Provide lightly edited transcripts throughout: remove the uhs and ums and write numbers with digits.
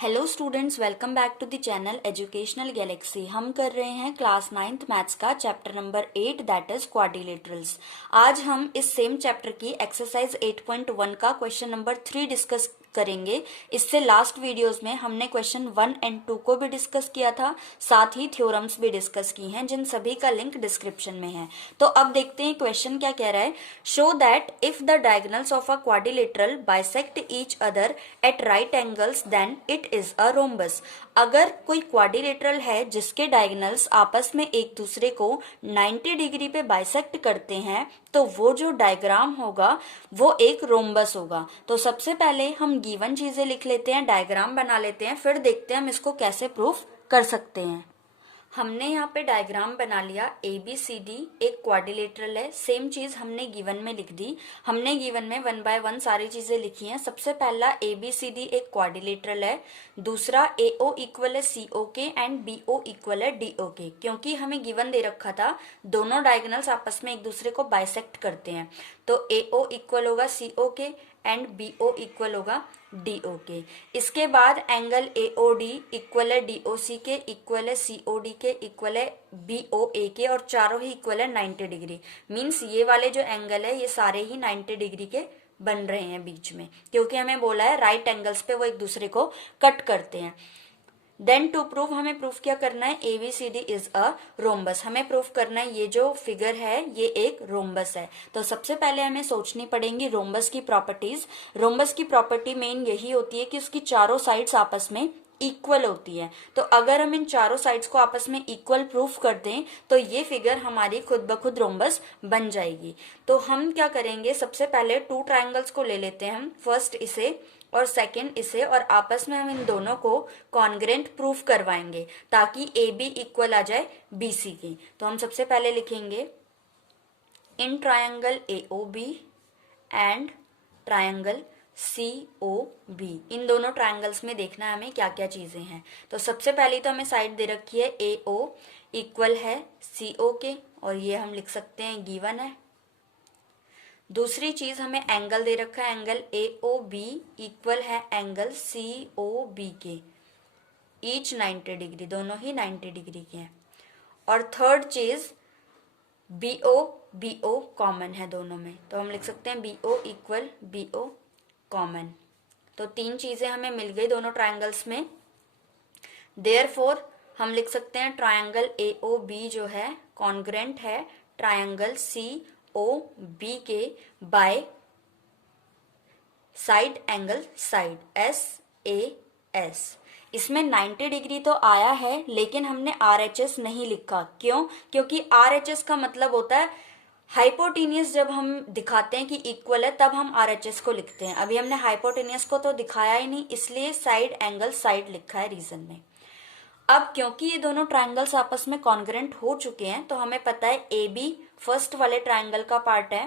Hello students, welcome back to the channel educational galaxy. हम कर रहे हैं क्लास 9th मैथ्स का chapter number 8 that is quadrilaterals. आज हम इस सेम चैप्टर की एक्सरसाइज 8.1 का क्वेश्चन नंबर 3 डिस्कस करेंगे। इससे लास्ट वीडियोस में हमने क्वेश्चन 1 एंड 2 को भी डिस्कस किया था, साथ ही थ्योरम्स भी डिस्कस की हैं, जिन सभी का लिंक डिस्क्रिप्शन में है। तो अब देखते हैं क्वेश्चन क्या कह रहा है। Show that if the diagonals of a quadrilateral bisect each other at right angles then it is a rhombus. अगर कोई क्वाड्रिलेटरल है जिसके डायगोनल्स आपस में एक दूसरे को 90 डिग्री पे बाइसेक्ट करते हैं, तो वो जो डायग्राम होगा वो एक रोम्बस होगा। तो सबसे पहले हम गिवन चीजें लिख लेते हैं, डायग्राम बना लेते हैं, फिर देखते हैं हम इसको कैसे प्रूफ कर सकते हैं। हमने यहाँ पे डायग्राम बना लिया। ABCD एक क्वाड्रिलेटरल है। सेम चीज हमने गिवन में लिख दी। हमने गिवन में 1 बाय 1 सारी चीजें लिखी हैं। सबसे पहला ABCD एक क्वाड्रिलेटरल है, दूसरा AO इक्वल है CO के एंड BO इक्वल है DO के। क्योंकि हमें गिवन दे रखा था दोनों डायगोनल्स आपस में एक दूसरे को बाइसेक्ट करते हैं, तो AO इक्वल होगा CO के एंड BO इक्वल होगा DO के। इसके बाद एंगल AOD इक्वल है DOC के, इक्वल है COD के, इक्वल है BOA के, और चारों ही इक्वल है 90 डिग्री। मीन्स ये वाले जो एंगल है ये सारे ही 90 डिग्री के बन रहे हैं बीच में, क्योंकि हमें बोला है राइट एंगल्स पे वो एक दूसरे को कट करते हैं। देन टू प्रूव हमें प्रूफ क्या करना है, ABCD इज अ रोम्बस। हमें प्रूफ करना है ये जो फिगर है ये एक रोम्बस है। तो सबसे पहले हमें सोचनी पड़ेंगी रोम्बस की प्रॉपर्टीज। रोम्बस की प्रॉपर्टी मेन यही होती है कि उसकी चारों साइड्स आपस में इक्वल होती है। तो अगर हम इन चारों साइड्स को आपस में इक्वल प्रूफ कर दें तो ये फिगर हमारी खुद ब खुद रोम्बस बन जाएगी। तो हम क्या करेंगे, सबसे पहले टू ट्राइंगल्स को ले लेते हैं हम, फर्स्ट इसे और सेकंड इसे, और आपस में हम इन दोनों को कॉन्ग्रेंट प्रूफ करवाएंगे ताकि AB इक्वल आ जाए BC की। तो हम सबसे पहले लिखेंगे in triangle AOB and triangle COB। इन दोनों ट्रायंगल्स में देखना है हमें क्या क्या चीजें हैं। तो सबसे पहले तो हमें साइड दे रखी है AO इक्वल है CO के, और ये हम लिख सकते हैं गिवन है। दूसरी चीज हमें एंगल दे रखा है, एंगल AOB इक्वल है एंगल COB के, ईच 90 डिग्री, दोनों ही 90 डिग्री के हैं। और थर्ड चीज BO कॉमन है दोनों में, तो हम लिख सकते हैं BO इक्वल BO कॉमन। तो तीन चीजें हमें मिल गई दोनों ट्रायंगल्स में। देयरफॉर हम लिख सकते हैं ट्रायंगल AOB जो है कॉन्ग्रेंट है ट्रायंगल COB के by side angle side SAS। इसमें 90 डिग्री तो आया है लेकिन हमने RHS नहीं लिखा। क्यों? क्योंकि RHS का मतलब होता है हाइपोटेनियस। जब हम दिखाते हैं कि इक्वल है तब हम RHS को लिखते हैं। अभी हमने हाइपोटेनियस को तो दिखाया ही नहीं, इसलिए साइड एंगल साइड लिखा है रीजन में। अब क्योंकि ये दोनों ट्रायंगल्स आपस में कॉन्ग्रेंट हो चुके हैं तो हमें पता है AB फर्स्ट वाले ट्रायंगल का पार्ट है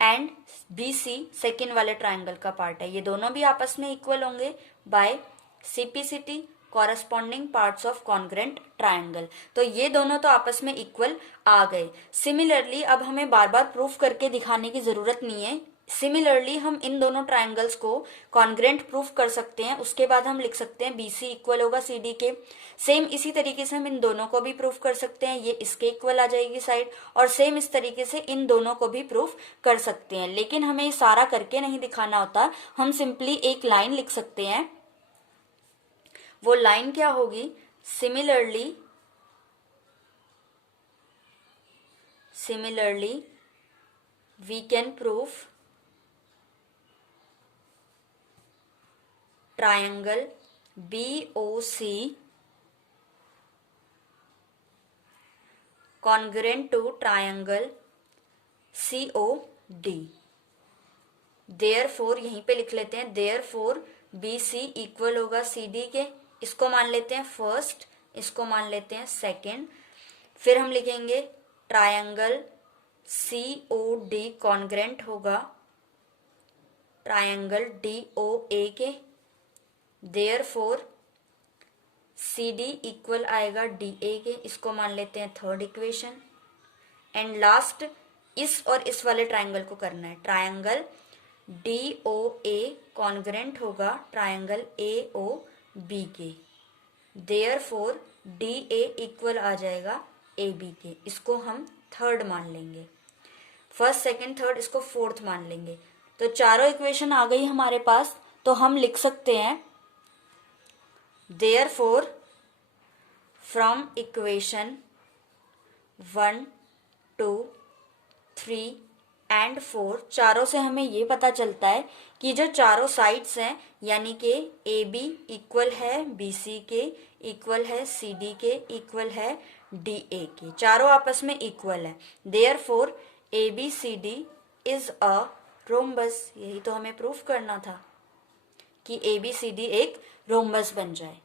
एंड BC सेकेंड वाले ट्रायंगल का पार्ट है। ये दोनों भी आपस में इक्वल होंगे by CPCT corresponding parts of congruent triangle. तो ये दोनों तो आपस में इक्वल आ गए। सिमिलरली अब हमें बार बार प्रूफ करके दिखाने की जरूरत नहीं है। सिमिलरली हम इन दोनों ट्रायंगल्स को कॉन्ग्रेंट प्रूफ कर सकते हैं। उसके बाद हम लिख सकते हैं BC इक्वल होगा CD के। सेम इसी तरीके से हम इन दोनों को भी प्रूफ कर सकते हैं, ये इसके इक्वल आ जाएगी साइड, और सेम इस तरीके से इन दोनों को भी प्रूफ कर सकते हैं। लेकिन हमें ये सारा करके नहीं दिखाना होता, हम सिंपली एक लाइन लिख सकते हैं। वो लाइन क्या होगी, similarly we can proof triangle BOC congruent to triangle COD। Therefore यहीं पे लिख लेते हैं, देयरफॉर BC इक्वल होगा CD के। इसको मान लेते हैं फर्स्ट, इसको मान लेते हैं सेकेंड। फिर हम लिखेंगे ट्रायंगल COD कॉन्ग्रेंट होगा ट्रायंगल DOA के। देयरफॉर CD इक्वल आएगा DA के, इसको मान लेते हैं थर्ड इक्वेशन। एंड लास्ट इस और इस वाले ट्रायंगल को करना है, ट्रायंगल डी ओ ए कॉन्ग्रेंट होगा ट्रायंगल ए ओ बी के, देयरफॉर डी ए इक्वल आ जाएगा ए बी के। इसको हम थर्ड मान लेंगे, फर्स्ट सेकंड थर्ड, इसको फोर्थ मान लेंगे। तो चारों इक्वेशन आ गई हमारे पास। तो हम लिख सकते हैं देयरफॉर फ्रॉम इक्वेशन 1, 2, 3 एंड 4, चारों से हमें ये पता चलता है कि जो चारों साइड्स हैं यानी कि ए बी इक्वल है बी सी के, इक्वल है सी डी के, इक्वल है डी ए के, चारों आपस में इक्वल है। Therefore A B C D is a rhombus. यही तो हमें प्रूफ करना था कि ए बी सी डी एक रोम्बस बन जाए।